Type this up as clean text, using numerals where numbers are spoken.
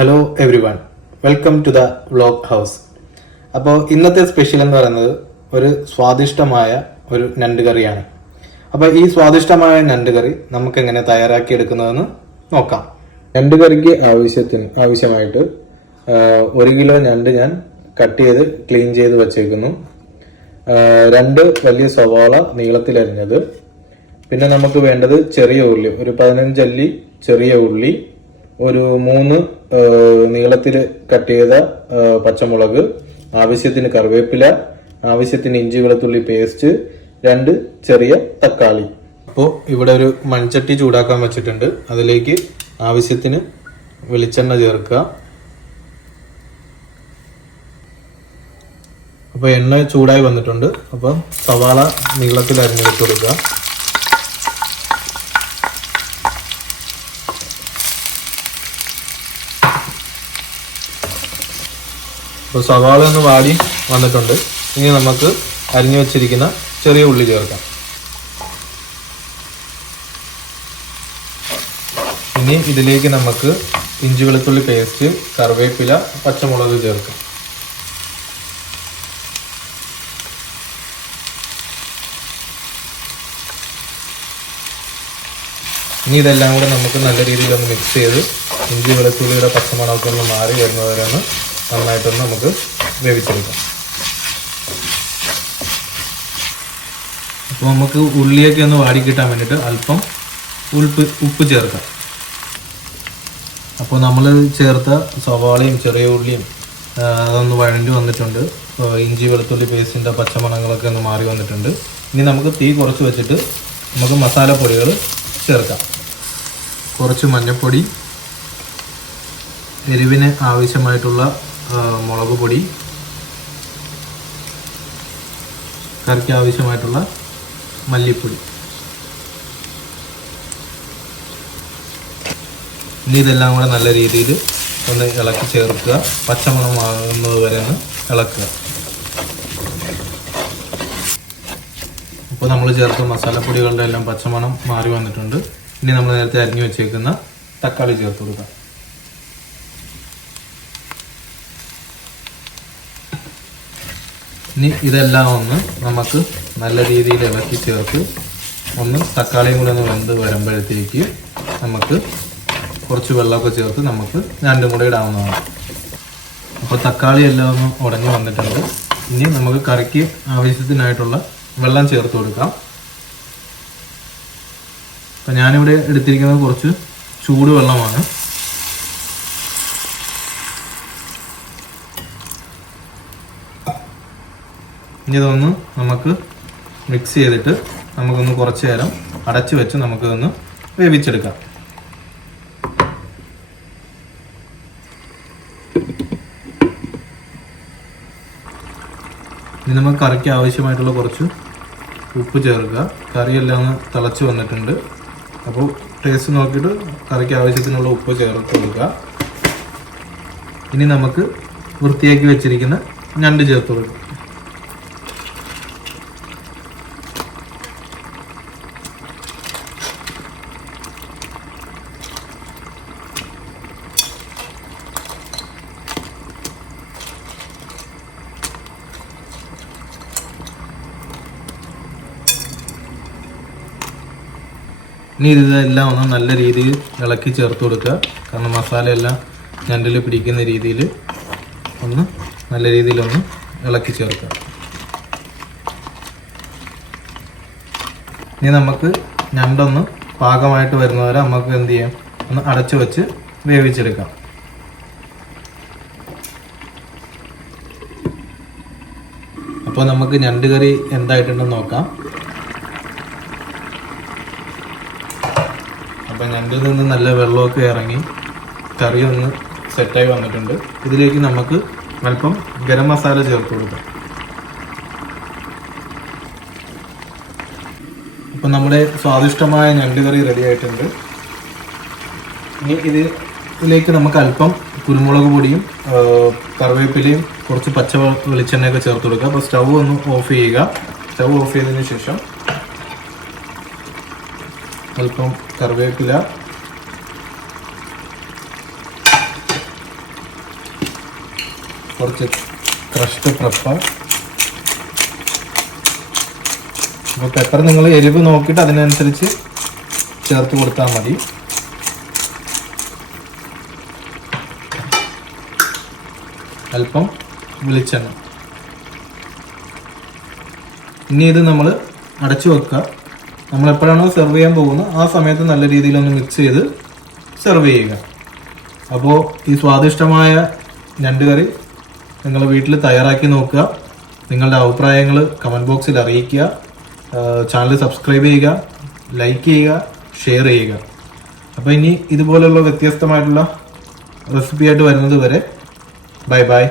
Hello everyone, welcome to the vlog house. അപ്പോൾ ഇന്നത്തെ special എന്ന് പറയുന്നത് ഒരു സ്വാദിഷ്ടമായ ഒരു ഞണ്ട് കറിയാണ്. അപ്പോൾ ഈ സ്വാദിഷ്ടമായ ഞണ്ട് കറി നമുക്ക് എങ്ങനെ തയ്യാറാക്കി എടുക്കുന്നതെന്ന് നോക്കാം. ഞണ്ട് കറിക്ക് ആവശ്യമായിട്ട് 1 കിലോ ഞണ്ട് ഞാൻ കട്ട് ചെയ്ത് ക്ലീൻ ചെയ്ത് വച്ചേക്കുന്നു. 2 വലിയ സവാള നീളത്തിലരിഞ്ഞത്, പിന്നെ നമുക്ക് വേണ്ടത് ചെറിയ ഉള്ളി, ഒരു 15 അല്ലി ചെറിയ ഉള്ളി, ഒരു 3 നീളത്തിൽ കട്ട് ചെയ്ത പച്ചമുളക്, ആവശ്യത്തിന് കറിവേപ്പില, ആവശ്യത്തിന് ഇഞ്ചി വെളുത്തുള്ളി പേസ്റ്റ്, 2 ചെറിയ തക്കാളി. അപ്പോൾ ഇവിടെ ഒരു മൺചട്ടി ചൂടാക്കാൻ വെച്ചിട്ടുണ്ട്. അതിലേക്ക് ആവശ്യത്തിന് വെളിച്ചെണ്ണ ചേർക്കുക. അപ്പോൾ എണ്ണ ചൂടായി വന്നിട്ടുണ്ട്. അപ്പോൾ സവാള നീളത്തിൽ അരിഞ്ഞിട്ട് കൊടുക്കുക. അപ്പോൾ സവാള ഒന്ന് വാടി വന്നിട്ടുണ്ട്. ഇനി നമുക്ക് അരിഞ്ഞു വെച്ചിരിക്കുന്ന ചെറിയ ഉള്ളി ചേർക്കാം. ഇനി ഇതിലേക്ക് നമുക്ക് ഇഞ്ചി വെളുത്തുള്ളി പേസ്റ്റ്, കറിവേപ്പില, പച്ചമുളക് ചേർക്കാം. ഇനി ഇതെല്ലാം കൂടെ നമുക്ക് നല്ല രീതിയിൽ ഒന്ന് മിക്സ് ചെയ്ത് ഇഞ്ചി വെളുത്തുള്ളിയുടെ പച്ചമണമൊക്കെ ഒന്ന് മാറി വരുന്നവരെയാണ് നന്നായിട്ടൊന്ന് നമുക്ക് വേവിച്ചെടുക്കാം. അപ്പോൾ നമുക്ക് ഉള്ളിയൊക്കെ ഒന്ന് വാടിക്കിട്ടാൻ വേണ്ടിയിട്ട് അല്പം ഉപ്പ് ചേർക്കാം. അപ്പോൾ നമ്മൾ ചേർത്ത സവാളയും ചെറിയ ഉള്ളിയും അതൊന്ന് വഴണ്ടി വന്നിട്ടുണ്ട്. ഇഞ്ചി വെളുത്തുള്ളി പേസ്റ്റിൻ്റെ പച്ചമണങ്ങളൊക്കെ ഒന്ന് മാറി വന്നിട്ടുണ്ട്. ഇനി നമുക്ക് തീ കുറച്ച് വെച്ചിട്ട് നമുക്ക് മസാലപ്പൊടികൾ ചേർക്കാം. കുറച്ച് മഞ്ഞൾപ്പൊടി, എരിവിന് ആവശ്യമായിട്ടുള്ള മുളക് പൊടി, കറിക്ക് ആവശ്യമായിട്ടുള്ള മല്ലിപ്പൊടി. ഇനി ഇതെല്ലാം കൂടെ നല്ല രീതിയിൽ ഒന്ന് ഇളക്കി ചേർക്കുക. പച്ചമണമാകുന്നത് വരെ ഒന്ന് ഇളക്കുക. അപ്പോൾ നമ്മൾ ചേർത്ത മസാലപ്പൊടികളുടെ എല്ലാം പച്ചമണം മാറി വന്നിട്ടുണ്ട്. ഇനി നമ്മൾ നേരത്തെ അരിഞ്ഞു വെച്ചേക്കുന്ന തക്കാളി ചേർത്ത് കൊടുക്കാം. ഇനി ഇതെല്ലാം ഒന്ന് നമുക്ക് നല്ല രീതിയിൽ ഇളക്കി ചേർത്ത് ഒന്ന് തക്കാളിയും കൂടെ ഒന്ന് വെന്ത് വരുമ്പോഴത്തേക്ക് നമുക്ക് കുറച്ച് വെള്ളമൊക്കെ ചേർത്ത് നമുക്ക് രണ്ടും കൂടെ ഇടാവുന്നതാണ്. അപ്പോൾ തക്കാളി എല്ലാം ഒന്ന് ഉടഞ്ഞു വന്നിട്ടുണ്ട്. ഇനി നമുക്ക് കറിക്ക് ആവശ്യത്തിനായിട്ടുള്ള വെള്ളം ചേർത്ത് കൊടുക്കാം. അപ്പം ഞാനിവിടെ എടുത്തിരിക്കുന്നത് കുറച്ച് ചൂടുവെള്ളമാണ്. ഇനി ഇതൊന്ന് നമുക്ക് മിക്സ് ചെയ്തിട്ട് നമുക്കൊന്ന് കുറച്ച് നേരം അടച്ചു വെച്ച് നമുക്കിതൊന്ന് വേവിച്ചെടുക്കാം. ഇനി നമുക്ക് കറിക്ക് ആവശ്യമായിട്ടുള്ള കുറച്ച് ഉപ്പ് ചേർക്കുക. കറിയെല്ലാം ഒന്ന് തിളച്ച് വന്നിട്ടുണ്ട്. അപ്പോൾ ടേസ്റ്റ് നോക്കിയിട്ട് കറിക്ക് ആവശ്യത്തിനുള്ള ഉപ്പ് ചേർത്ത് കൊടുക്കുക. ഇനി നമുക്ക് വൃത്തിയാക്കി വെച്ചിരിക്കുന്ന ഞണ്ട് ചേർത്ത് കൊടുക്കുക. ഇനി ഇതെല്ലാം ഒന്ന് നല്ല രീതിയിൽ ഇളക്കി ചേർത്ത് കൊടുക്കുക. കാരണം മസാലയെല്ലാം ഞണ്ടിൽ പിടിക്കുന്ന രീതിയിൽ ഒന്ന് നല്ല രീതിയിലൊന്ന് ഇളക്കി ചേർക്കുക. ഇനി നമുക്ക് ഞണ്ടൊന്ന് പാകമായിട്ട് വരുന്നവരെ നമുക്ക് എന്ത് ചെയ്യാം, ഒന്ന് അടച്ചു വെച്ച് വേവിച്ചെടുക്കാം. അപ്പോൾ നമുക്ക് ഞണ്ട് കറി എന്തായിട്ടുണ്ടെന്ന് നോക്കാം. അപ്പം ഞണ്ടിൽ നിന്ന് നല്ല വെള്ളമൊക്കെ ഇറങ്ങി കറി ഒന്ന് സെറ്റായി വന്നിട്ടുണ്ട്. ഇതിലേക്ക് നമുക്ക് അല്പം ഗരം മസാല ചേർത്ത് കൊടുക്കാം. അപ്പം നമ്മുടെ സ്വാദിഷ്ടമായ ഞണ്ട് കറി റെഡി ആയിട്ടുണ്ട്. ഇനി ഇതിലേക്ക് നമുക്ക് അല്പം കുരുമുളക് പൊടിയും കറിവേപ്പിലയും കുറച്ച് പച്ച വെളിച്ചെണ്ണയൊക്കെ ചേർത്ത് കൊടുക്കുക. അപ്പോൾ സ്റ്റൗ ഒന്ന് ഓഫ് ചെയ്യുക. സ്റ്റൗ ഓഫ് ചെയ്തതിന് ശേഷം അല്പം കറിവേപ്പില, കുറച്ച് ക്രഷ്ഡ് പെപ്പർ. അപ്പോൾ പെപ്പർ നിങ്ങൾ എരിവ് നോക്കിയിട്ട് അതിനനുസരിച്ച് ചേർത്ത് കൊടുത്താൽ മതി. അല്പം വെളിച്ചെണ്ണ. ഇനി ഇത് നമ്മൾ അടച്ചു വെക്കുക. നമ്മൾ എപ്പോഴാണോ സെർവ് ചെയ്യാൻ പോകുന്നത് ആ സമയത്ത് നല്ല രീതിയിലൊന്ന് മിക്സ് ചെയ്ത് സെർവ് ചെയ്യുക. അപ്പോൾ ഈ സ്വാദിഷ്ടമായ ഞണ്ട് കറി നിങ്ങൾ വീട്ടിൽ തയ്യാറാക്കി നോക്കുക. നിങ്ങളുടെ അഭിപ്രായങ്ങൾ കമൻറ്റ് ബോക്സിൽ അറിയിക്കുക. ചാനൽ സബ്സ്ക്രൈബ് ചെയ്യുക, ലൈക്ക് ചെയ്യുക, ഷെയർ ചെയ്യുക. അപ്പോൾ ഇനി ഇതുപോലുള്ള വ്യത്യസ്തമായിട്ടുള്ള റെസിപ്പി ആയിട്ട് വരുന്നത് വരെ ബൈ ബൈ.